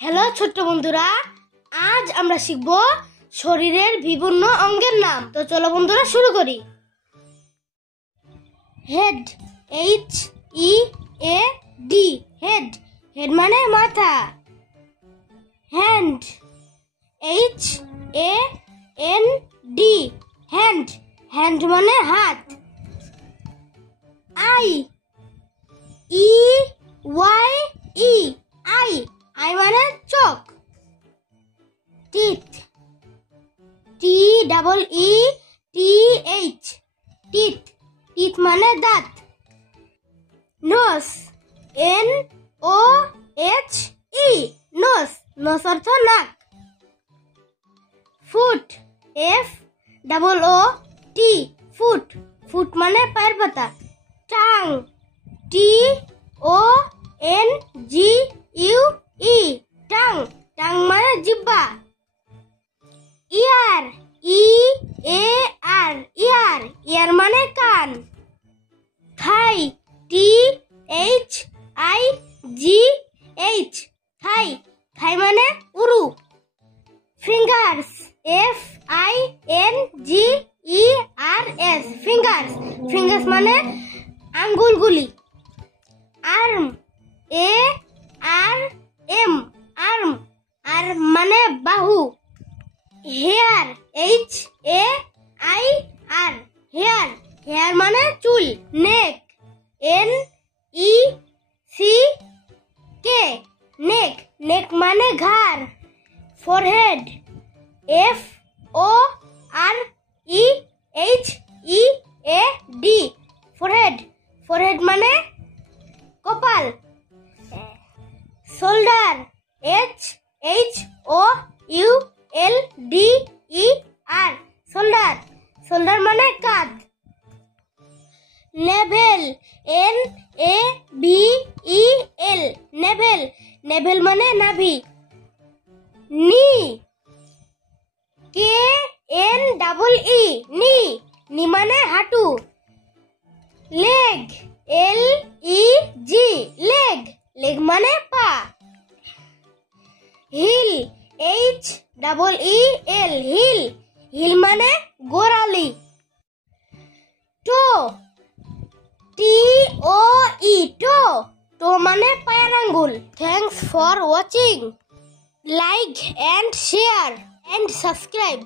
Hello ছোট্ট বন্ধুরা, আজ আমরা শিখব শরীরের বিভিন্ন অঙ্গের নাম। তো চলো বন্ধুরা শুরু করি। Head, HEAD, head. হেড মানে মাথা। Hand, HAND, hand. হ্যান্ড মানে হাত। I, EYE, I. আই মানে চোখ। Teeth, TEETH, teeth. টিথ মানে দাঁত। Nose, NOHE, nose. নোজ অর্থ নাক। Foot, FOOT, foot. ফুট মানে পায়ের পাতা। Tongue, TONGUE, tongue. টাং মানে জিহ্বা। ইয়ার, EAR, ইয়ার। ইয়ার মানে কান। থাই, THIGH, থাই। থাই মানে উরু। Fingers, FINGERS, fingers. ফিঙ্গার্স মানে আঙ্গুলগুলি। Arm, ARM, arm. আর্ম মানে বাহু। Hair, HAIR, hair. হেয়ার মানে চুল। নেক, NECK, নেক। নেক মানে ঘাড়। Forehead, FOREHEAD, forehead. ফরহেড মানে কপাল। Shoulder, SHOULDER, shoulder. শোল্ডার মানে কাঁধ। Naval, NAVEL, naval. নেভেল মানে নাভি। নি, KNEE, নি। নি মানে হাঁটু। Leg, LEG, leg. লেগ মানে পা। Hill, HEEL, hill. হিল মানে গোড়ালি। টো, TOE, টো। টো মানে পায়ের আঙ্গুল। Thanks for watching. Like and share and subscribe.